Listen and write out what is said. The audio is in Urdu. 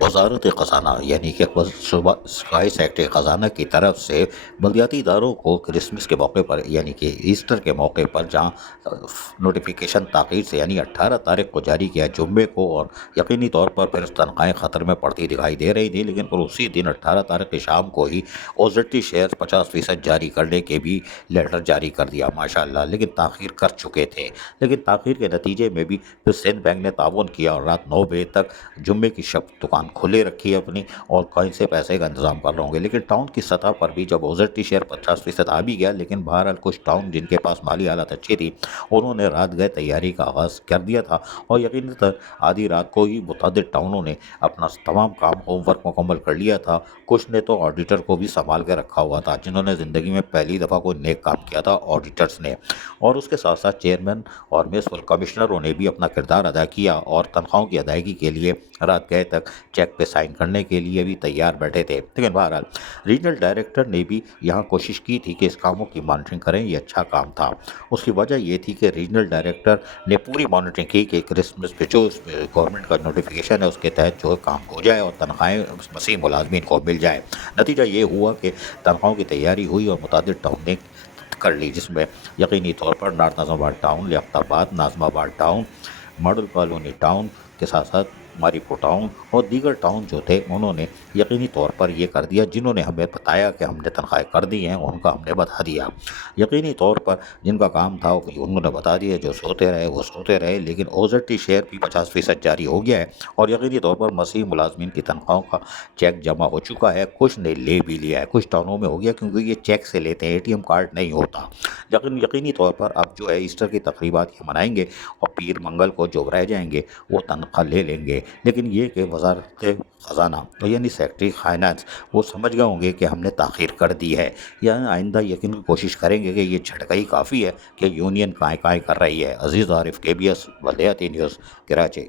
وزارت خزانہ یعنی کہ صوبہ اسکائی سیکٹر خزانہ کی طرف سے بلدیاتی اداروں کو کرسمس کے موقع پر یعنی کہ ایسٹر کے موقع پر جہاں نوٹیفیکیشن تاخیر سے یعنی 18 تاریخ کو جاری کیا جمعے کو، اور یقینی طور پر پھر تنخواہیں خطر میں پڑتی دکھائی دے رہی تھی، لیکن پھر اسی دن 18 تاریخ کی شام کو ہی اوزٹی شیئر 50% جاری کرنے کے بھی لیٹر جاری کر دیا ماشاء اللہ، لیکن تاخیر کر چکے تھے۔ لیکن تاخیر کے نتیجے میں بھی پھر سندھ بینک نے تعاون کیا اور رات 9 بجے تک جمعے کی شب دکان کھلے رکھی اپنی، اور کہیں سے پیسے کا انتظام کر رہے ہوں گے۔ لیکن ٹاؤن کی سطح پر بھی جب اوزٹی شیئر 50% آ بھی گیا، لیکن بہرحال کچھ ٹاؤن جن کے پاس مالی حالت اچھی تھی انہوں نے رات گئے تیاری کا آغاز کر دیا تھا، اور یقیناً آدھی رات کو ہی متعدد ٹاؤنوں نے اپنا تمام کام ہوم ورک مکمل کر لیا تھا۔ کچھ نے تو آڈیٹر کو بھی سنبھال کے رکھا ہوا تھا، جنہوں نے زندگی میں پہلی دفعہ کوئی نیک کام کیا تھا آڈیٹرز نے، اور اس کے ساتھ ساتھ چیئرمین اور میونسپل کمشنروں نے بھی اپنا کردار ادا کیا، اور تنخواہوں کی ادائیگی کے لیے رات گئے تک چیک پہ سائن کرنے کے لیے بھی تیار بیٹھے تھے۔ لیکن بہرحال ریجنل ڈائریکٹر نے بھی یہاں کوشش کی تھی کہ اس کاموں کی مانیٹرنگ کریں، یہ اچھا کام تھا۔ اس کی وجہ یہ تھی کہ ریجنل ڈائریکٹر نے پوری مانیٹرنگ کی کہ کرسمس پہ جو گورنمنٹ کا نوٹیفیکیشن ہے اس کے تحت جو کام ہو جائے اور تنخواہیں مسیح ملازمین کو مل جائے۔ نتیجہ یہ ہوا کہ تنخواہوں کی تیاری ہوئی اور متعدد ٹاؤن نے کر لی، جس میں یقینی طور پر نارتھ ناظم آباد ٹاؤن، لیاقت آباد، ناظم آباد ٹاؤن، ماڈل کالونی ٹاؤن کے ساتھ ساتھ ماریپور ٹاؤن اور دیگر ٹاؤن جو تھے انہوں نے یقینی طور پر یہ کر دیا، جنہوں نے ہمیں بتایا کہ ہم نے تنخواہیں کر دی ہیں ان کا ہم نے بتا دیا۔ یقینی طور پر جن کا کام تھا انہوں نے بتا دیا، جو سوتے رہے وہ سوتے رہے، لیکن اوزٹی شیئر بھی 50% جاری ہو گیا ہے، اور یقینی طور پر مسیح ملازمین کی تنخواہوں کا چیک جمع ہو چکا ہے۔ کچھ نے لے بھی لیا ہے، کچھ ٹاؤنوں میں ہو گیا کیونکہ یہ چیک سے لیتے ہیں، ATM کارڈ نہیں ہوتا، لیکن یقینی طور پر اب جو ہے ایسٹر کی تقریبات یہ منائیں گے، اور پیر منگل کو جو رہ جائیں گے وہ تنخواہ لے لیں گے۔ لیکن یہ کہ وزارت خزانہ یعنی سیکٹری فائنانس وہ سمجھ گئے ہوں گے کہ ہم نے تاخیر کر دی ہے، یعنی آئندہ یقیناً کوشش کریں گے کہ یہ جھٹکا ہی کافی ہے کہ یونین کائیں کائیں کر رہی ہے۔ عزیز عارف، KBS بلدیاتی نیوز، کراچی۔